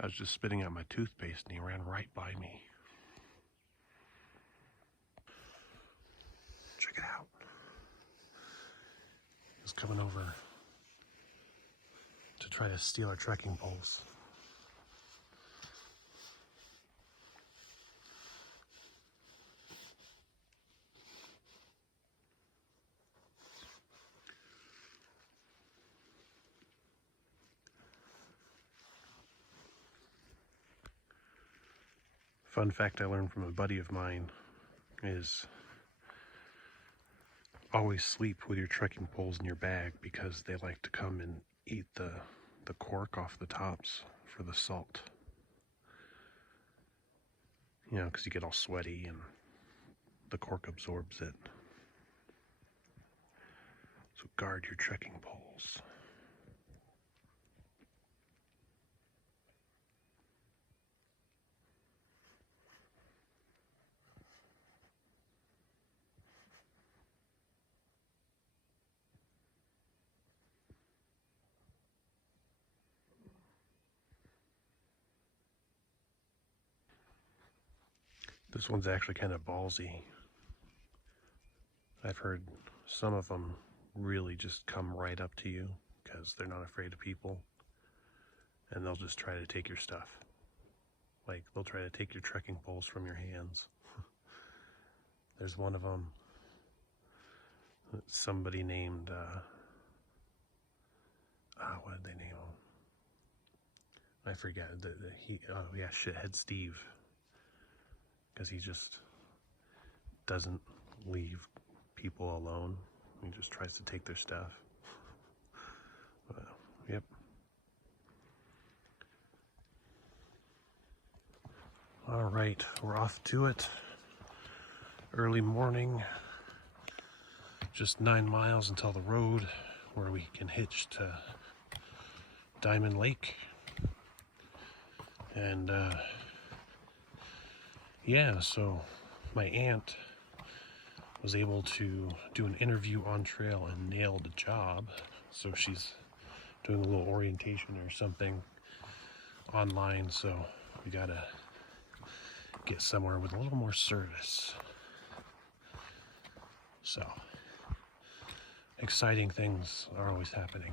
I was just spitting out my toothpaste and he ran right by me. Check it out. He was coming over to try to steal our trekking poles. Fun fact I learned from a buddy of mine is always sleep with your trekking poles in your bag because they like to come and eat the cork off the tops for the salt. You know, because you get all sweaty and the cork absorbs it. So guard your trekking poles. This one's actually kind of ballsy. I've heard some of them really just come right up to you because they're not afraid of people, and they'll just try to take your stuff. Like, they'll try to take your trekking poles from your hands. There's one of them, somebody named, what did they name him? I forget. Shithead Steve. Because he just doesn't leave people alone. He just tries to take their stuff. Yep. All right, we're off to it. Early morning. Just 9 miles until the road where we can hitch to Diamond Lake. And yeah, so my aunt was able to do an interview on trail and nailed a job. So she's doing a little orientation or something online. So we gotta get somewhere with a little more service. So exciting things are always happening.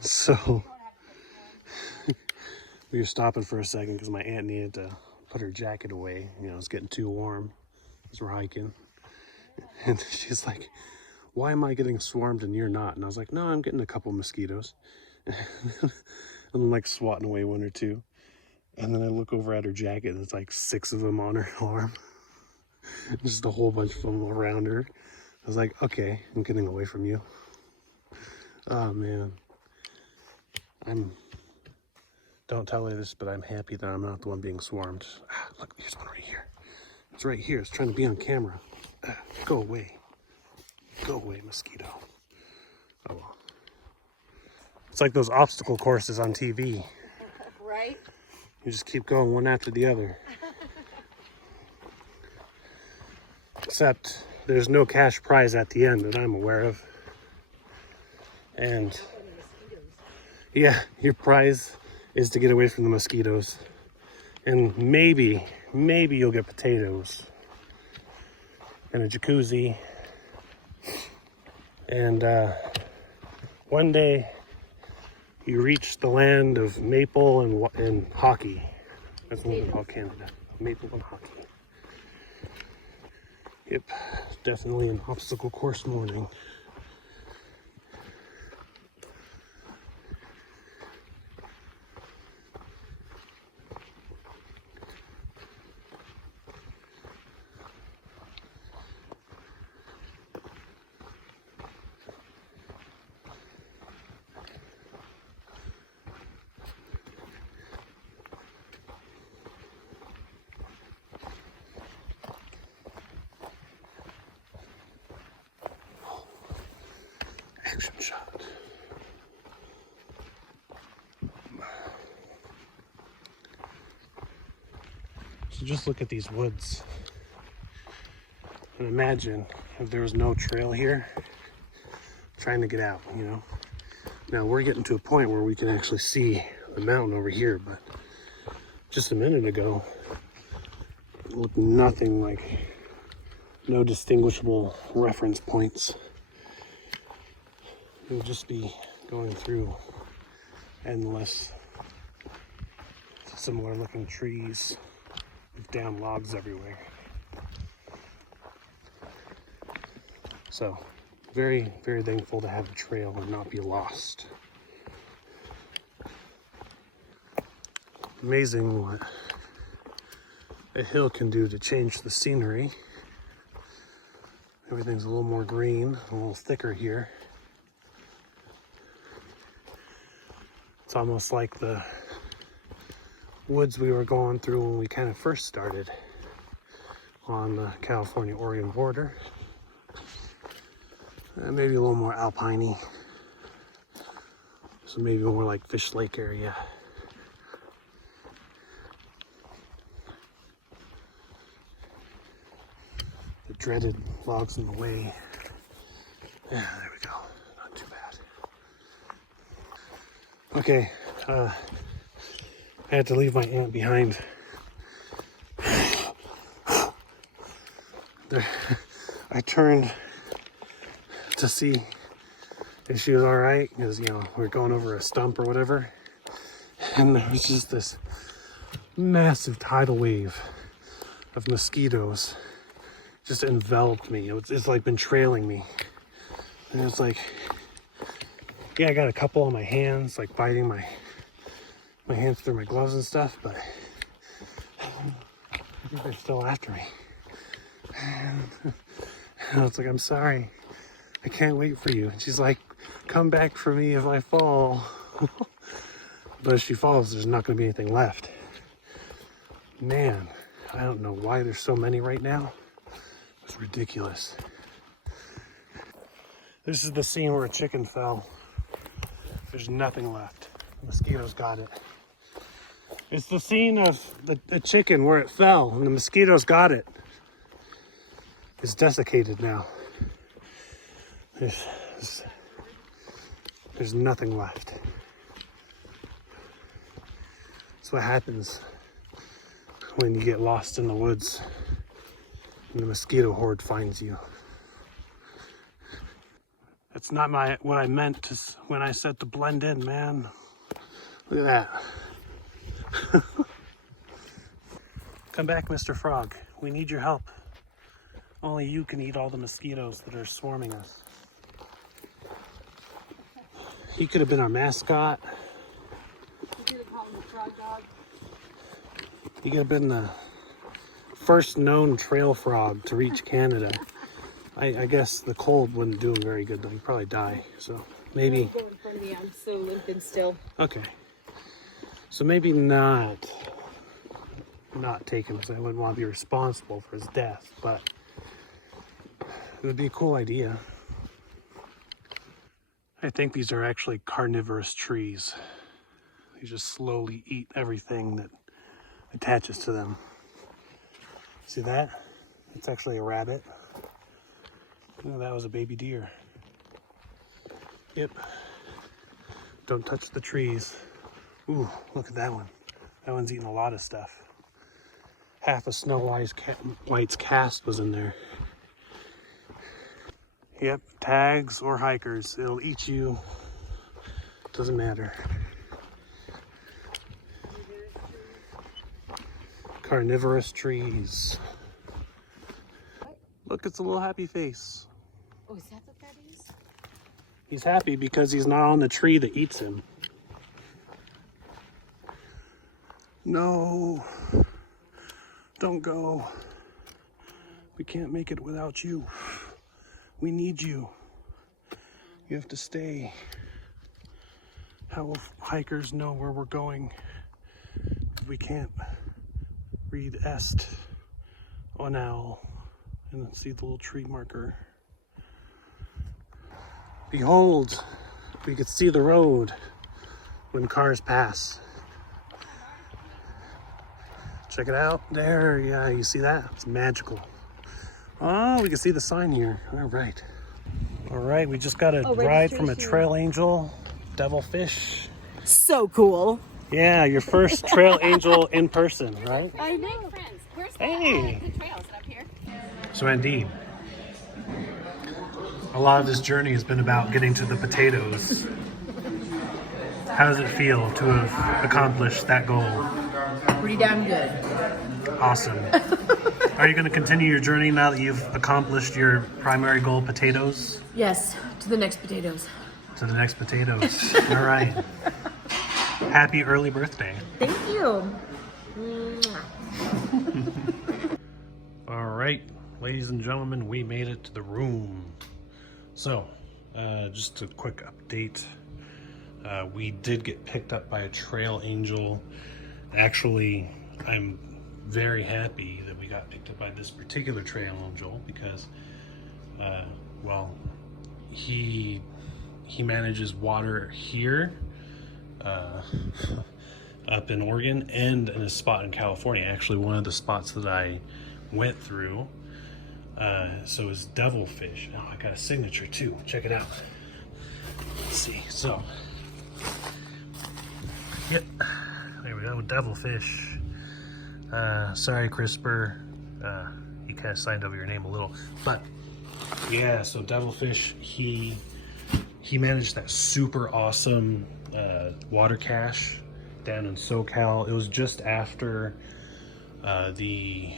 So we were stopping for a second because my aunt needed to put her jacket away. You know, it's getting too warm as we're hiking. And she's like, why am I getting swarmed and you're not? And I was like, no, I'm getting a couple mosquitoes. I'm like swatting away one or two. And then I look over at her jacket and it's like 6 of them on her arm. Just a whole bunch of them around her. I was like, okay, I'm getting away from you. Oh man. Don't tell her this, but I'm happy that I'm not the one being swarmed. Look, here's one right here. It's right here. It's trying to be on camera. Go away. Go away, mosquito. Oh well. It's like those obstacle courses on TV. Right? You just keep going one after the other. Except there's no cash prize at the end that I'm aware of. And yeah, your prize is to get away from the mosquitoes. And maybe you'll get potatoes and a jacuzzi. And one day you reach the land of maple and hockey. That's what we call Canada. Maple and hockey. Yep, definitely an obstacle course morning. Action shot. So just look at these woods. And imagine if there was no trail here, trying to get out, you know? Now we're getting to a point where we can actually see the mountain over here, but just a minute ago, it looked nothing like, no distinguishable reference points. It would just be going through endless, similar looking trees with down logs everywhere. So, very, very thankful to have a trail and not be lost. Amazing what a hill can do to change the scenery. Everything's a little more green, a little thicker here. It's almost like the woods we were going through when we kind of first started on the California-Oregon border. Maybe a little more alpine-y. So maybe more like Fish Lake area. The dreaded logs in the way. Yeah, there we go. Not too bad. Okay, I had to leave my aunt behind. There, I turned to see if she was all right, because, you know, we were going over a stump or whatever, and there was just this massive tidal wave of mosquitoes just enveloped me. It's like been trailing me, and it's like, yeah, I got a couple on my hands, like biting my hands through my gloves and stuff, but I think they're still after me. And I was like, I'm sorry, I can't wait for you. And she's like, come back for me if I fall. But if she falls, there's not going to be anything left. Man, I don't know why there's so many right now. It's ridiculous. This is the scene where a chicken fell. There's nothing left. The mosquitoes got it. It's the scene of the chicken where it fell and the mosquitoes got it. It's desiccated now. There's nothing left. That's what happens when you get lost in the woods and the mosquito horde finds you. That's not what I meant when I said to blend in, man. Look at that. Come back, Mr. Frog. We need your help. Only you can eat all the mosquitoes that are swarming us. He could have been our mascot. You could have called him the frog dog. He could have been the first known trail frog to reach Canada. I guess the cold wouldn't do him very good though. He'd probably die. So maybe. Go in front of me. I'm so limp and still. Okay. So maybe not take him, because I wouldn't want to be responsible for his death, but it would be a cool idea. I think these are actually carnivorous trees. They just slowly eat everything that attaches to them. See that? It's actually a rabbit. Oh, that was a baby deer. Yep. Don't touch the trees. Ooh, look at that one. That one's eating a lot of stuff. Half a Snow White's cast was in there. Yep, tags or hikers, it'll eat you. Doesn't matter. Carnivorous trees. Look, it's a little happy face. Oh, is that what that is? He's happy because he's not on the tree that eats him. No, don't go. We can't make it without you. We need you. You have to stay. How will hikers know where we're going if we can't read est on owl and then see the little tree marker? Behold, we could see the road when cars pass. Check it out. There, yeah, you see that? It's magical. Oh, we can see the sign here. All right. All right, we just got a ride from a trail angel, devilfish. So cool. Yeah, your first trail angel in person, right? I know. Friends. Where's Hey. the trails up here? So indeed, a lot of this journey has been about getting to the potatoes. How does it feel to have accomplished that goal? Pretty damn good. Awesome. Are you going to continue your journey now that you've accomplished your primary goal, potatoes? Yes, to the next potatoes. To the next potatoes. All right. Happy early birthday. Thank you. All right, ladies and gentlemen, we made it to the room. So, just a quick update. We did get picked up by a trail angel. Actually, I'm very happy that we got picked up by this particular trail angel because, well, he manages water here, up in Oregon, and in a spot in California. Actually, one of the spots that I went through. So it's devilfish. Oh, I got a signature too. Check it out. Let's see. So, yep, there we go. Devilfish. Sorry, CRISPR. You kind of signed over your name a little, but yeah. So devilfish. He managed that super awesome water cache down in SoCal. It was just after the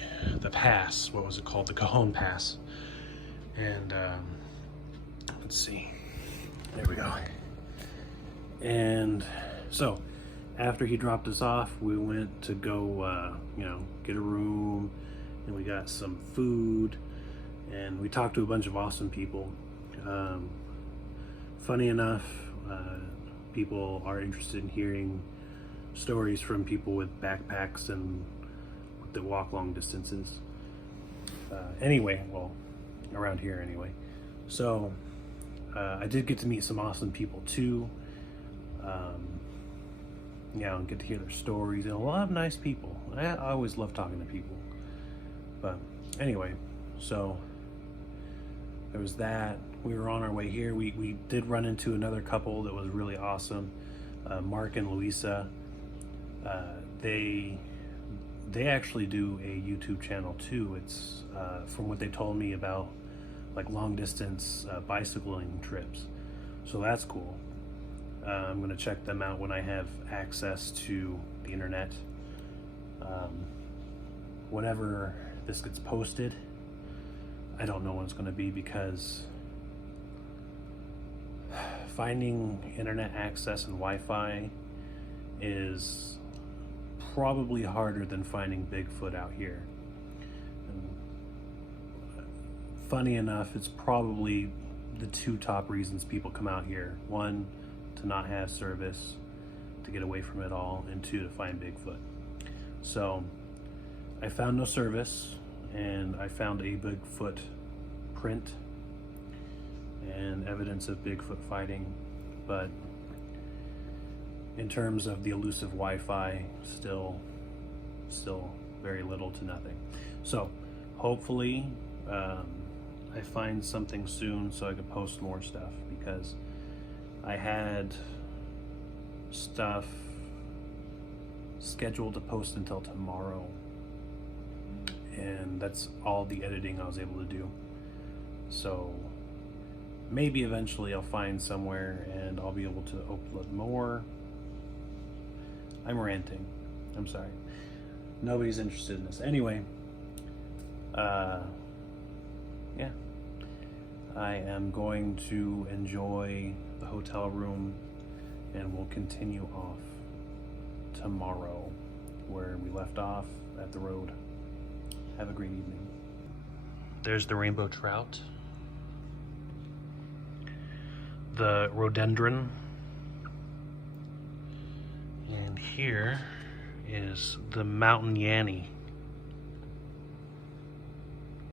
pass. What was it called? The Cajon Pass. And let's see. There we go. And so after he dropped us off, we went to go, get a room, and we got some food, and we talked to a bunch of awesome people. Funny enough, people are interested in hearing stories from people with backpacks and that walk long distances. Anyway, well, around here anyway. So I did get to meet some awesome people too. And get to hear their stories, and a lot of nice people. I always love talking to people. But anyway, so there was that. We were on our way here. We did run into another couple that was really awesome. Mark and Louisa. They actually do a YouTube channel too. It's from what they told me about, like long distance bicycling trips. So that's cool. I'm gonna check them out when I have access to the internet. Whenever this gets posted, I don't know when it's gonna be because finding internet access and Wi-Fi is probably harder than finding Bigfoot out here. And funny enough, it's probably the two top reasons people come out here. One, to not have service, to get away from it all, and two, to find Bigfoot. So I found no service, and I found a Bigfoot print and evidence of Bigfoot fighting, but in terms of the elusive Wi-Fi, still very little to nothing. So hopefully I find something soon so I can post more stuff, because I had stuff scheduled to post until tomorrow, and that's all the editing I was able to do. So maybe eventually I'll find somewhere and I'll be able to upload more. I'm ranting. I'm sorry. Nobody's interested in this. Anyway, yeah. I am going to enjoy the hotel room, and we'll continue off tomorrow where we left off at the road. Have a great evening. There's the rainbow trout, the rhododendron, and here is the mountain yanny.